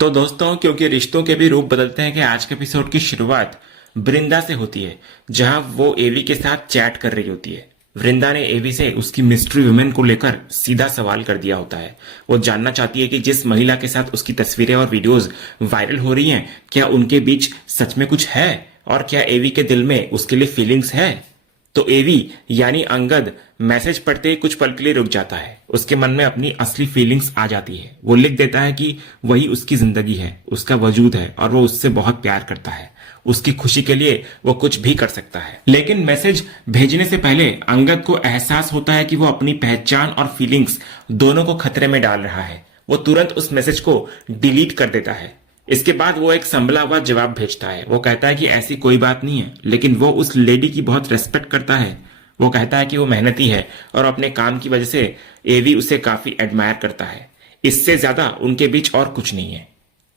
तो दोस्तों, क्योंकि रिश्तों के भी रूप बदलते हैं कि आज के एपिसोड की शुरुआत वृंदा से होती है, जहां वो एवी के साथ चैट कर रही होती है। वृंदा ने एवी से उसकी मिस्ट्री वुमेन को लेकर सीधा सवाल कर दिया होता है। वो जानना चाहती है कि जिस महिला के साथ उसकी तस्वीरें और वीडियोस वायरल हो रही हैं, क्या उनके बीच सच में कुछ है और क्या एवी के दिल में उसके लिए फीलिंग्स है। तो एवी यानी अंगद मैसेज पढ़ते ही कुछ पल के लिए रुक जाता है। उसके मन में अपनी असली फीलिंग्स आ जाती है। वो लिख देता है कि वही उसकी जिंदगी है, उसका वजूद है और वो उससे बहुत प्यार करता है। उसकी खुशी के लिए वो कुछ भी कर सकता है। लेकिन मैसेज भेजने से पहले अंगद को एहसास होता है कि वो अपनी पहचान और फीलिंग्स दोनों को खतरे में डाल रहा है। वो तुरंत उस मैसेज को डिलीट कर देता है। इसके बाद वो एक संभला हुआ जवाब भेजता है। वो कहता है कि ऐसी कोई बात नहीं है, लेकिन वो उस लेडी की बहुत रेस्पेक्ट करता है। वो कहता है कि वो मेहनती है और अपने काम की वजह से एवी उसे काफी एडमायर करता है। इससे ज्यादा उनके बीच और कुछ नहीं है।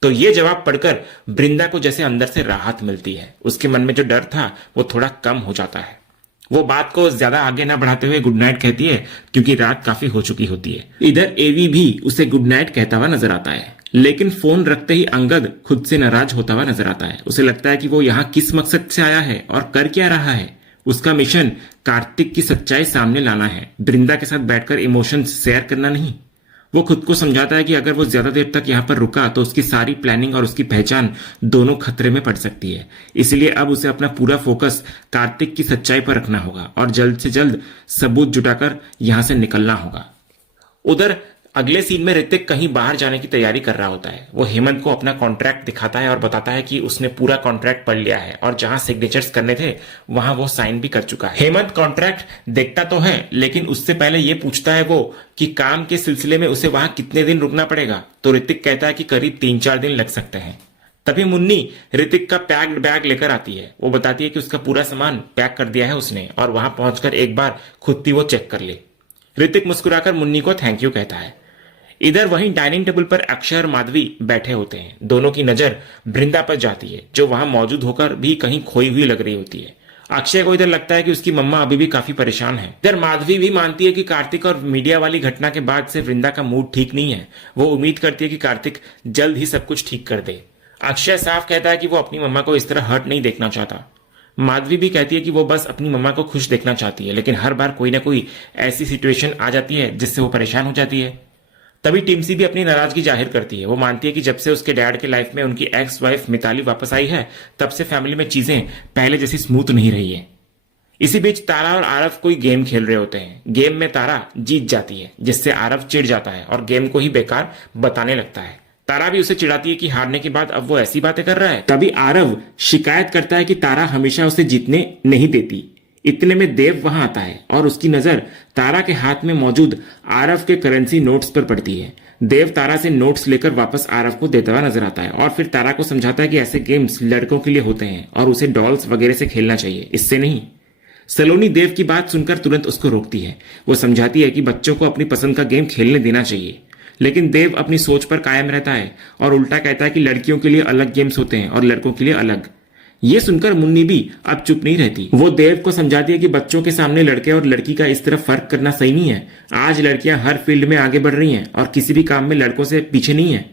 तो ये जवाब पढ़कर वृंदा को जैसे अंदर से राहत मिलती है। उसके मन में जो डर था वो थोड़ा कम हो जाता है। वो बात को ज्यादा आगे ना बढ़ाते हुए गुड नाइट कहती है, क्योंकि रात काफी हो चुकी होती है। इधर एवी भी उसे गुड नाइट कहता हुआ नजर आता है, लेकिन फोन रखते ही अंगद खुद से नाराज होता हुआ नजर आता है। उसे लगता है कि वो यहाँ किस मकसद से आया है और कर क्या रहा है। उसका मिशन कार्तिक की सच्चाई सामने लाना है, वृंदा के साथ बैठकर इमोशंस शेयर करना नहीं। वो खुद को समझाता है कि अगर वो ज्यादा देर तक यहाँ पर रुका तो उसकी सारी प्लानिंग और उसकी पहचान दोनों खतरे में पड़ सकती है। इसलिए अब उसे अपना पूरा फोकस कार्तिक की सच्चाई पर रखना होगा और जल्द से जल्द सबूत जुटाकर यहां से निकलना होगा। उधर अगले सीन में ऋतिक कहीं बाहर जाने की तैयारी कर रहा होता है। वो हेमंत को अपना कॉन्ट्रैक्ट दिखाता है और बताता है कि उसने पूरा कॉन्ट्रैक्ट पढ़ लिया है और जहां सिग्नेचर्स करने थे वहां वो साइन भी कर चुका है। हेमंत कॉन्ट्रैक्ट देखता तो है, लेकिन उससे पहले ये पूछता है वो कि काम के सिलसिले में उसे वहां कितने दिन रुकना पड़ेगा। तो ऋतिक कहता है कि करीब 3-4 दिन लग सकते हैं। तभी मुन्नी ऋतिक का पैक्ड बैग लेकर आती है। वो बताती है कि उसका पूरा सामान पैक कर दिया है उसने और वहां पहुंचकर एक बार खुद ही वो चेक कर ले। ऋतिक मुस्कुराकर मुन्नी को थैंक यू कहता है। इधर वहीं डाइनिंग टेबल पर अक्षय और माधवी बैठे होते हैं। दोनों की नजर वृंदा पर जाती है, जो वहां मौजूद होकर भी कहीं खोई हुई लग रही होती है। अक्षय को इधर लगता है कि उसकी मम्मा अभी भी काफी परेशान है। इधर माधवी भी मानती है कि कार्तिक और मीडिया वाली घटना के बाद से वृंदा का मूड ठीक नहीं है। वो उम्मीद करती है कि कार्तिक जल्द ही सब कुछ ठीक कर दे। अक्षय साफ कहता है कि वो अपनी मम्मा को इस तरह हर्ट नहीं देखना चाहता। माधवी भी कहती है कि वो बस अपनी मम्मा को खुश देखना चाहती है, लेकिन हर बार कोई ना कोई ऐसी सिचुएशन आ जाती है जिससे वो परेशान हो जाती है। तभी टिम्सी भी अपनी नाराजगी जाहिर करती है। वो मानती है कि जब से उसके डैड के लाइफ में उनकी एक्स वाइफ मिताली वापस आई है, तब से फैमिली में चीजें पहले जैसी स्मूथ नहीं रही है। इसी बीच तारा और आरव कोई गेम खेल रहे होते हैं। गेम में तारा जीत जाती है, जिससे आरव चिढ़ जाता है और गेम को ही बेकार बताने लगता है। तारा भी उसे चिढ़ाती है कि हारने के बाद अब वो ऐसी बातें कर रहा है। तभी आरव शिकायत करता है कि तारा हमेशा उसे जीतने नहीं देती। इतने में देव वहां आता है और उसकी नजर तारा के हाथ में मौजूद आरव के करेंसी नोट्स पर पड़ती है। देव तारा से नोट्स लेकर वापस आरव को देता हुआ नजर आता है और फिर तारा को समझाता है कि ऐसे गेम्स लड़कों के लिए होते हैं और उसे डॉल्स वगैरह से खेलना चाहिए, इससे नहीं। सलोनी देव की बात सुनकर तुरंत उसको रोकती है। वो समझाती है कि बच्चों को अपनी पसंद का गेम खेलने देना चाहिए, लेकिन देव अपनी सोच पर कायम रहता है और उल्टा कहता है कि लड़कियों के लिए अलग गेम्स होते हैं और लड़कों के लिए अलग। ये सुनकर मुन्नी भी अब चुप नहीं रहती। वो देव को समझाती है कि बच्चों के सामने लड़के और लड़की का इस तरह फर्क करना सही नहीं है। आज लड़कियां हर फील्ड में आगे बढ़ रही हैं और किसी भी काम में लड़कों से पीछे नहीं है।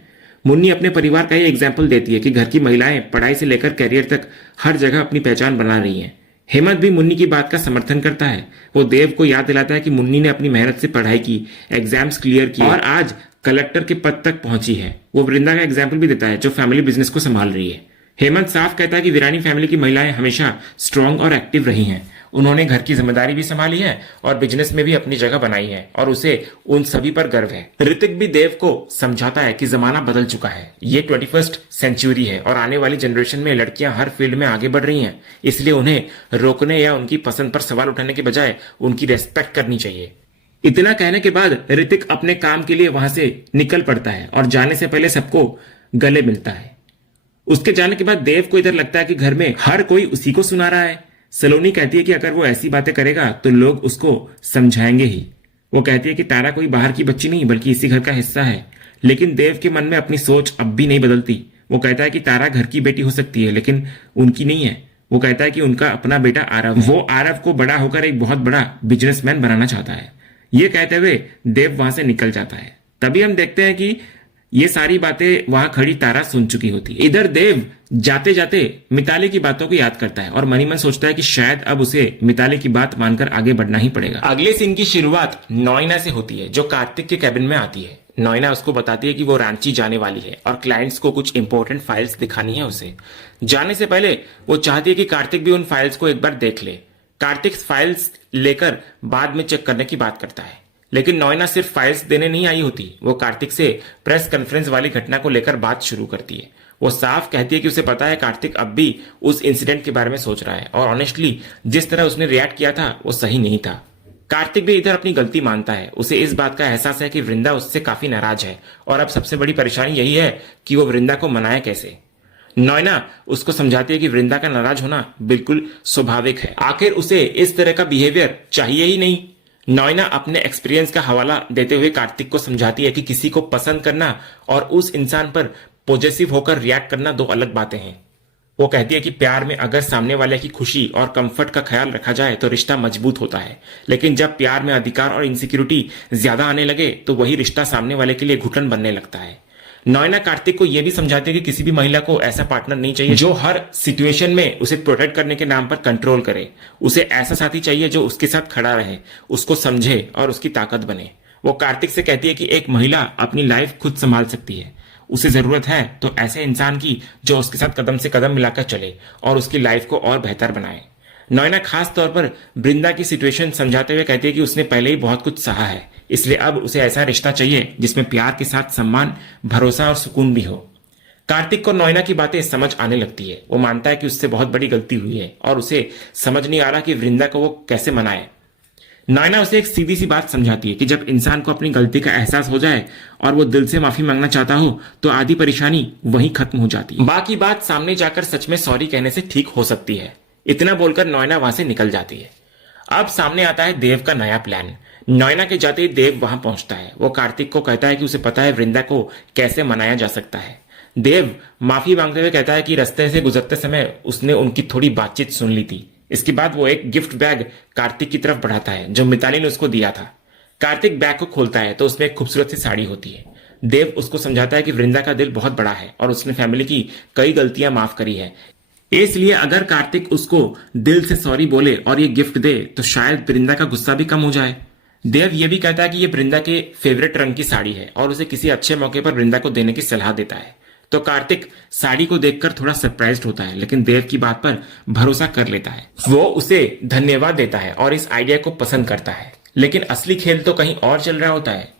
मुन्नी अपने परिवार का ये एग्जाम्पल देती है कि घर की महिलाएं पढ़ाई से लेकर करियर तक हर जगह अपनी पहचान बना रही हैं। हेमंत भी मुन्नी की बात का समर्थन करता है। वो देव को याद दिलाता है कि मुन्नी ने अपनी मेहनत से पढ़ाई की, एग्जाम्स क्लियर किए और आज कलेक्टर के पद तक पहुंची है। वो वृंदा का एग्जाम्पल भी देता है, जो फैमिली बिजनेस को संभाल रही है। हेमंत साफ कहता है कि वीरानी फैमिली की महिलाएं हमेशा स्ट्रांग और एक्टिव रही हैं। उन्होंने घर की जिम्मेदारी भी संभाली है और बिजनेस में भी अपनी जगह बनाई है और उसे उन सभी पर गर्व है। ऋतिक भी देव को समझाता है कि जमाना बदल चुका है। ये 21st सेंचुरी है और आने वाली जनरेशन में लड़कियां हर फील्ड में आगे बढ़ रही हैं। इसलिए उन्हें रोकने या उनकी पसंद पर सवाल उठाने के बजाय उनकी रेस्पेक्ट करनी चाहिए। इतना कहने के बाद ऋतिक अपने काम के लिए वहां से निकल पड़ता है और जाने से पहले सबको गले मिलता है। उसके जाने के बाद देव को इधर लगता है कि घर में हर कोई उसी को सुना रहा है। सलोनी कहती है कि अगर वो ऐसी बातें करेगा तो लोग उसको समझाएंगे ही। वो कहती है कि तारा कोई बाहर की बच्ची नहीं बल्कि इसी घर का हिस्सा है। लेकिन देव के मन में अपनी सोच अब भी नहीं बदलती। वो कहता है कि तारा घर की बेटी हो सकती है, लेकिन उनकी नहीं है। वो कहता है कि उनका अपना बेटा आरव है। वो आरव को बड़ा होकर एक बहुत बड़ा बिजनेसमैन बनाना चाहता है। ये कहते हुए देव वहां से निकल जाता है। तभी हम देखते हैं कि ये सारी बातें वहां खड़ी तारा सुन चुकी होती है। इधर देव जाते जाते मिताली की बातों को याद करता है और मन ही मन सोचता है कि शायद अब उसे मिताली की बात मानकर आगे बढ़ना ही पड़ेगा। अगले सीन की शुरुआत नॉइना से होती है, जो कार्तिक के कैबिन में आती है। नॉइना उसको बताती है कि वो रांची जाने वाली है और क्लाइंट्स को कुछ इंपॉर्टेंट फाइल्स दिखानी है उसे। जाने से पहले वो चाहती है कि कार्तिक भी उन फाइल्स को एक बार देख ले। कार्तिक फाइल्स लेकर बाद में चेक करने की बात करता है, लेकिन नॉइना सिर्फ फाइल्स देने नहीं आई होती। वो कार्तिक से प्रेस कॉन्फ्रेंस वाली घटना को लेकर बात शुरू करती है। वो साफ कहती है कि उसे पता है कार्तिक अब भी उस इंसिडेंट के बारे में सोच रहा है और ऑनेस्टली जिस तरह उसने रिएक्ट किया था वो सही नहीं था। कार्तिक भी इधर अपनी गलती मानता है। उसे इस बात का एहसास है कि वृंदा उससे काफी नाराज है और अब सबसे बड़ी परेशानी यही है कि वो वृंदा को मनाए कैसे। नॉइना उसको समझाती है कि वृंदा का नाराज होना बिल्कुल स्वाभाविक है, आखिर उसे इस तरह का बिहेवियर चाहिए ही नहीं। नॉइना अपने एक्सपीरियंस का हवाला देते हुए कार्तिक को समझाती है कि किसी को पसंद करना और उस इंसान पर पॉजिटिव होकर रिएक्ट करना दो अलग बातें हैं। वो कहती है कि प्यार में अगर सामने वाले की खुशी और कंफर्ट का ख्याल रखा जाए तो रिश्ता मजबूत होता है, लेकिन जब प्यार में अधिकार और इनसिक्योरिटी ज्यादा आने लगे तो वही रिश्ता सामने वाले के लिए घुटन बनने लगता है। नॉइना कार्तिक को यह भी समझाती है कि किसी भी महिला को ऐसा पार्टनर नहीं चाहिए जो हर सिचुएशन में उसे प्रोटेक्ट करने के नाम पर कंट्रोल करे। उसे ऐसा साथी चाहिए जो उसके साथ खड़ा रहे, उसको समझे और उसकी ताकत बने। वो कार्तिक से कहती है कि एक महिला अपनी लाइफ खुद संभाल सकती है। उसे जरूरत है तो ऐसे इंसान की जो उसके साथ कदम से कदम मिलाकर चले और उसकी लाइफ को और बेहतर बनाए। नॉइना खास तौर पर वृंदा की सिचुएशन समझाते हुए कहती है कि उसने पहले ही बहुत कुछ सहा है, इसलिए अब उसे ऐसा रिश्ता चाहिए जिसमें प्यार के साथ सम्मान, भरोसा और सुकून भी हो। कार्तिक को नॉइना की बातें समझ आने लगती है। वो मानता है कि उससे बहुत बड़ी गलती हुई है और उसे समझ नहीं आ रहा कि वृंदा को वो कैसे मनाए। नॉइना उसे एक सीधी सी बात समझाती है कि जब इंसान को अपनी गलती का एहसास हो जाए और वो दिल से माफी मांगना चाहता हो तो आधी परेशानी वहीं खत्म हो जाती है। बाकी बात सामने जाकर सच में सॉरी कहने से ठीक हो सकती है। इतना बोलकर नॉइना वहां से निकल जाती है। अब सामने आता है देव का नया प्लान। नॉइना के जाते ही देव वहां पहुंचता है। वो कार्तिक को कहता है कि उसे पता है वृंदा को कैसे मनाया जा सकता है। देव माफी मांगते हुए कहता है कि रास्ते से गुजरते समय उसने उनकी थोड़ी बातचीत सुन ली थी। इसके बाद वो एक गिफ्ट बैग कार्तिक की तरफ बढ़ाता है जो मिताली ने उसको दिया था। कार्तिक बैग को खोलता है तो उसमें एक खूबसूरत सी साड़ी होती है। देव उसको समझाता है कि वृंदा का दिल बहुत बड़ा है और उसने फैमिली की कई गलतियां माफ करी है, इसलिए अगर कार्तिक उसको दिल से सॉरी बोले और ये गिफ्ट दे तो शायद वृंदा का गुस्सा भी कम हो जाए। देव ये भी कहता है कि ये वृंदा के फेवरेट रंग की साड़ी है और उसे किसी अच्छे मौके पर वृंदा को देने की सलाह देता है। तो कार्तिक साड़ी को देखकर थोड़ा सरप्राइज्ड होता है, लेकिन देव की बात पर भरोसा कर लेता है। वो उसे धन्यवाद देता है और इस आइडिया को पसंद करता है, लेकिन असली खेल तो कहीं और चल रहा होता है।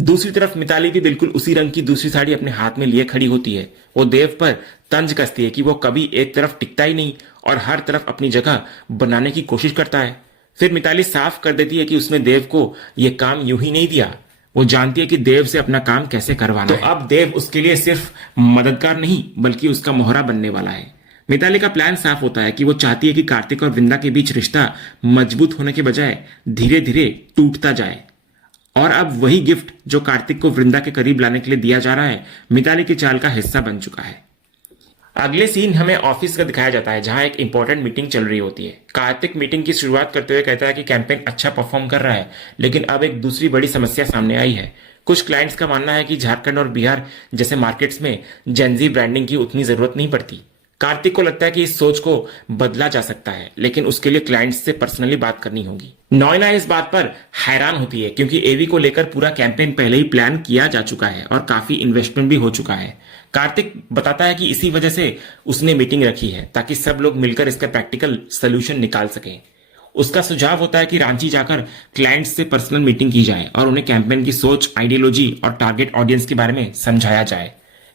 दूसरी तरफ मिताली भी बिल्कुल उसी रंग की दूसरी साड़ी अपने हाथ में लिए खड़ी होती है। वो देव पर तंज कसती है कि वो कभी एक तरफ टिकता ही नहीं और हर तरफ अपनी जगह बनाने की कोशिश करता है। फिर मिताली साफ कर देती है कि उसने देव को यह काम यूं ही नहीं दिया। वो जानती है कि देव से अपना काम कैसे करवाना है। तो अब देव उसके लिए सिर्फ मददगार नहीं बल्कि उसका मोहरा बनने वाला है। मिताली का प्लान साफ होता है कि वो चाहती है कि कार्तिक और वृंदा के बीच रिश्ता मजबूत होने के बजाय धीरे धीरे टूटता जाए। और अब वही गिफ्ट जो कार्तिक को वृंदा के करीब लाने के लिए दिया जा रहा है मिताली की चाल का हिस्सा बन चुका है। अगले सीन हमें ऑफिस का दिखाया जाता है जहां एक इंपॉर्टेंट मीटिंग चल रही होती है। कार्तिक मीटिंग की शुरुआत करते हुए कहता है कि कैंपेन अच्छा परफॉर्म कर रहा है, लेकिन अब एक दूसरी बड़ी समस्या सामने आई है। कुछ क्लाइंट्स का मानना है कि झारखंड और बिहार जैसे मार्केट्स में जेनजी ब्रांडिंग की उतनी जरूरत नहीं पड़ती। कार्तिक को लगता है कि इस सोच को बदला जा सकता है, लेकिन उसके लिए क्लाइंट्स से पर्सनली बात करनी होगी। नॉइना इस बात पर हैरान होती है क्योंकि एवी को लेकर पूरा कैंपेन पहले ही प्लान किया जा चुका है और काफी इन्वेस्टमेंट भी हो चुका है। कार्तिक बताता है कि इसी वजह से उसने मीटिंग रखी है ताकि सब लोग मिलकर इसका प्रैक्टिकल सोल्यूशन निकाल सकें। उसका सुझाव होता है कि रांची जाकर क्लाइंट्स से पर्सनल मीटिंग की जाए और उन्हें कैंपेन की सोच, आइडियोलॉजी और टारगेट ऑडियंस के बारे में समझाया जाए।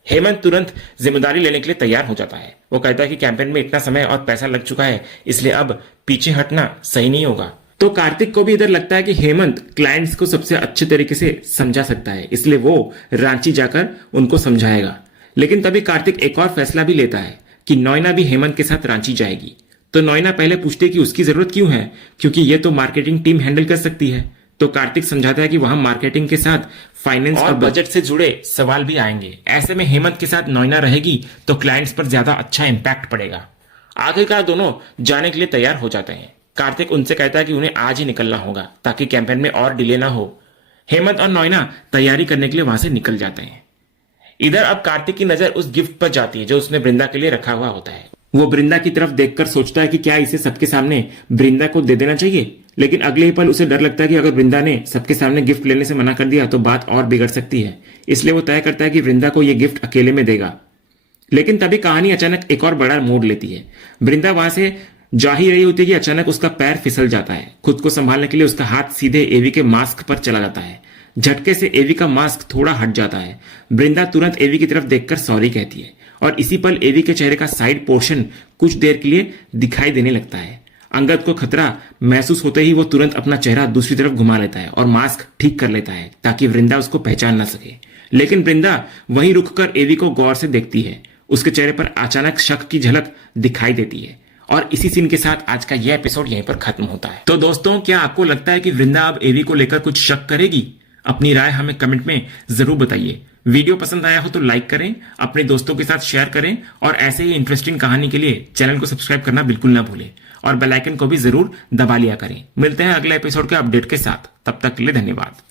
हेमंत तुरंत जिम्मेदारी लेने के लिए तैयार हो जाता है। वो कहता है कि कैंपेन में इतना समय और पैसा लग चुका है, इसलिए अब पीछे हटना सही नहीं होगा। तो कार्तिक को भी इधर लगता है कि हेमंत क्लाइंट्स को सबसे अच्छे तरीके से समझा सकता है, इसलिए वो रांची जाकर उनको समझाएगा। लेकिन तभी कार्तिक एक और फैसला भी लेता है कि नॉइना भी हेमंत के साथ रांची जाएगी। तो नॉइना पहले पूछती है कि उसकी जरूरत क्यों है, क्योंकि ये तो मार्केटिंग टीम हैंडल कर सकती है। तो कार्तिक समझाता है कि वहां मार्केटिंग के साथ फाइनेंस और बजट से जुड़े सवाल भी आएंगे। ऐसे में हेमंत के साथ नॉइना रहेगी तो क्लाइंट्स पर ज्यादा अच्छा इंपैक्ट पड़ेगा। आखिरकार दोनों जाने के लिए तैयार हो जाते हैं। कार्तिक उनसे कहता है कि उन्हें आज ही निकलना होगा ताकि कैंपेन में और डिले ना हो। हेमंत और नॉइना तैयारी करने के लिए वहां से निकल जाते हैं। इधर अब कार्तिक की नजर उस गिफ्ट पर जाती है जो उसने वृंदा के लिए रखा हुआ होता है। वो वृंदा की तरफ देखकर सोचता है कि क्या इसे सबके सामने वृंदा को दे देना चाहिए, लेकिन अगले ही पल उसे डर लगता है कि अगर वृंदा ने सबके सामने गिफ्ट लेने से मना कर दिया तो बात और बिगड़ सकती है। इसलिए वो तय करता है कि वृंदा को यह गिफ्ट अकेले में देगा। लेकिन तभी कहानी अचानक एक और बड़ा मोड़ लेती है। वृंदा वहां से जा ही रही होती है कि अचानक उसका पैर फिसल जाता है। खुद को संभालने के लिए उसका हाथ सीधे एवी के मास्क पर चला जाता है। झटके से एवी का मास्क थोड़ा हट जाता है। वृंदा तुरंत एवी की तरफ देखकर सॉरी कहती है और इसी पल एवी के चेहरे का साइड पोर्शन कुछ देर के लिए दिखाई देने लगता है। अंगद को खतरा महसूस होते ही वो तुरंत अपना चेहरा दूसरी तरफ घुमा लेता है और मास्क ठीक कर लेता है ताकि वृंदा उसको पहचान ना सके। लेकिन वृंदा वहीं रुककर एवी को गौर से देखती है। उसके चेहरे पर अचानक शक की झलक दिखाई देती है और इसी सीन के साथ आज का यह एपिसोड यहीं पर खत्म होता है। तो दोस्तों, क्या आपको लगता है कि वृंदा अब एवी को लेकर कुछ शक करेगी? अपनी राय हमें कमेंट में जरूर बताइए। वीडियो पसंद आया हो तो लाइक करें, अपने दोस्तों के साथ शेयर करें और ऐसे ही इंटरेस्टिंग कहानी के लिए चैनल को सब्सक्राइब करना बिल्कुल ना भूलें और बेल आइकन को भी जरूर दबा लिया करें। मिलते हैं अगले एपिसोड के अपडेट के साथ, तब तक के लिए धन्यवाद।